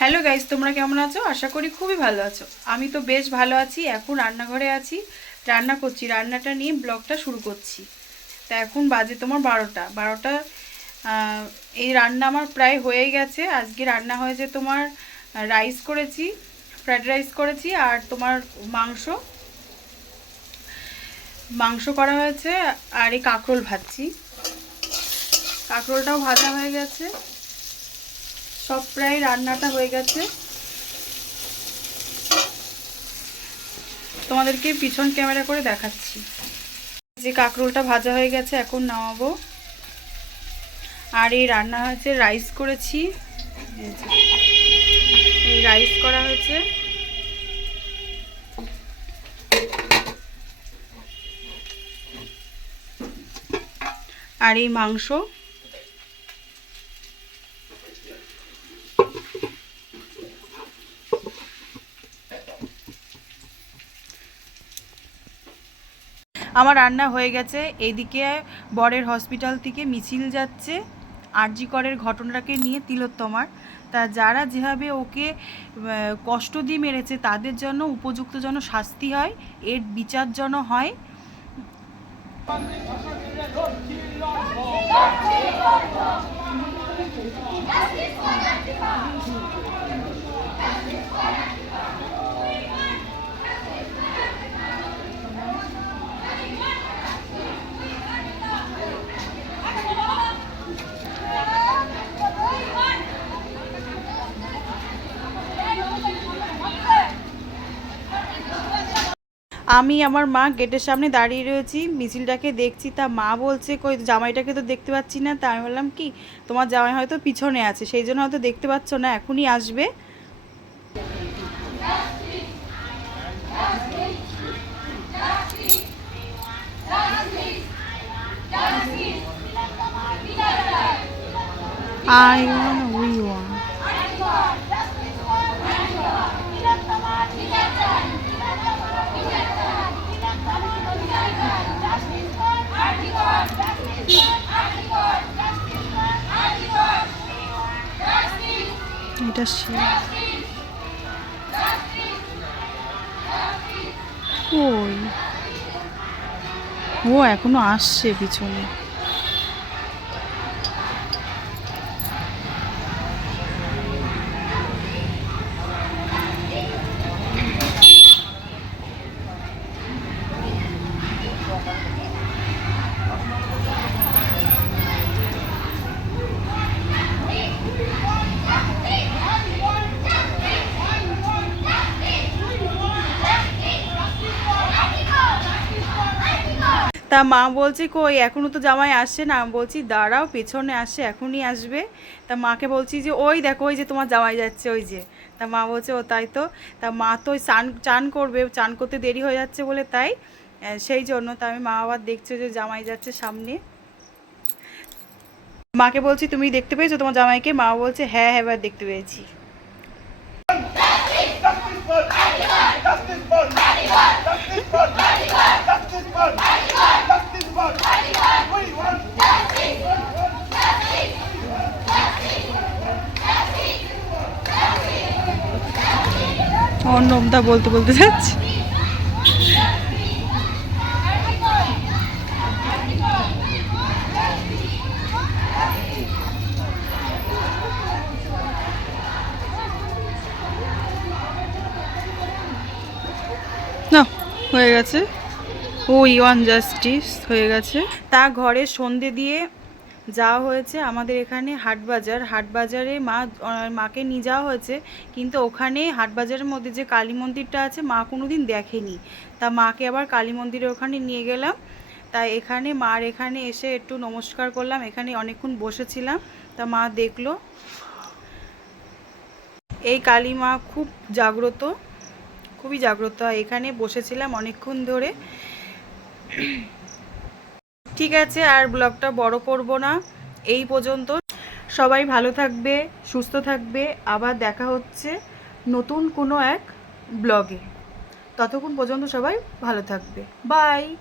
Hello guys, তোমরা কেমন আছো? আশা করি খুবই ভালো আছো। আমি তো বেশ ভালো আছি, এখন রান্নাঘরে আছি। রান্না করছি, রান্নাটা নিয়ে ব্লগটা শুরু করছি। তা এখন বাজে তোমার বারোটা। বারোটা এই রান্না আমার প্রায় হয়ে গেছে। আজকে রান্না হয়েছে তোমার রাইস করেছি, ফ্রাইড রাইস করেছি আর তোমার মাংস। মাংস করা হয়েছে আর এই কাঁকরোল ভাজছি। কাঁকরোলটাও ভাজা হয়ে গেছে। সব প্রায় রান্নাটা হয়ে গেছে। তোমাদেরকে পিছন ক্যামেরা করে দেখাচ্ছি। যে কাঁকরোলটা ভাজা হয়ে গেছে, এখন নামাবো। আর এই রান্না হয়েছে রাইস করেছি। এই রাইস করা হয়েছে। আর এই মাংস। আমার রান্না হয়ে গেছে। এইদিকে বরের হসপিটাল থেকে মিছিল যাচ্ছে। আরজি করের ঘটনাটাকে নিয়ে তিলোত্তমার। তা যারা যেভাবে ওকে কষ্ট দিয়ে মেরেছে, তাদের জন্য উপযুক্ত যেন শাস্তি হয়, এর বিচার যেন হয়। আমি আমার মা গেটের সামনে দাঁড়িয়ে রয়েছি, মিছিলটাকে দেখছি, তা মা বলছে, কই, জামাইটাকে তো দেখতে পাচ্ছি না। তা আমি বললাম, কি? তোমার জামাই হয়তো পিছনে আছে, সেই জন্য হয়তো দেখতে পাচ্ছ না, এখনই আসবে। we want. এটা সে কই? ও এখনও আসছে পিছনে। তা মা বলছে, কই এখনও তো জামাই আসছে না? বলছি, দাঁড়াও, পেছনে আসে এখনই আসবে। তা মাকে বলছি যে, ওই দেখো, ওই যে তোমার জামাই যাচ্ছে, ওই যে। তা মা বলছে, ও, তাই তো। তা মা তো ওই চান চান করবে, চান করতে দেরি হয়ে যাচ্ছে বলে তাই সেই জন্য তা আমি মা আবার দেখছে যে জামাই যাচ্ছে সামনে। মাকে বলছি, তুমি দেখতে পেয়েছ তোমার জামাইকে? মা বলছে হ্যাঁ হ্যাঁ এবার দেখতে পেয়েছি। Justice for Justice for Justice for অন্যমটা বলতে বলতে যাচ্ছে। না হয়ে গেছে। ও ইওয়ান জাস্টিস হয়ে গেছে। তা ঘরে সন্ধে দিয়ে যাওয়া হয়েছে আমাদের এখানে হাটবাজার। হাটবাজারে মা মাকে নিয়ে যাওয়া হয়েছে, কিন্তু ওখানে হাটবাজারের মধ্যে যে কালী মন্দিরটা আছে, মা কোনোদিন দেখেনি। তা মাকে আবার কালী মন্দিরের ওখানে নিয়ে গেলাম। তা এখানে মার এখানে এসে একটু নমস্কার করলাম। এখানে অনেকক্ষণ বসেছিলাম। তা মা দেখল। এই কালী মা খুব জাগ্রত, খুবই জাগ্রত। এখানে বসেছিলাম অনেকক্ষণ ধরে। ঠিক আছে, আর ব্লগটা বড় করব না। এই পর্যন্ত। সবাই ভালো থাকবে, সুস্থ থাকবে। আবার দেখা হচ্ছে নতুন কোনো এক ব্লগে। ততক্ষণ পর্যন্ত সবাই ভালো থাকবে। বাই!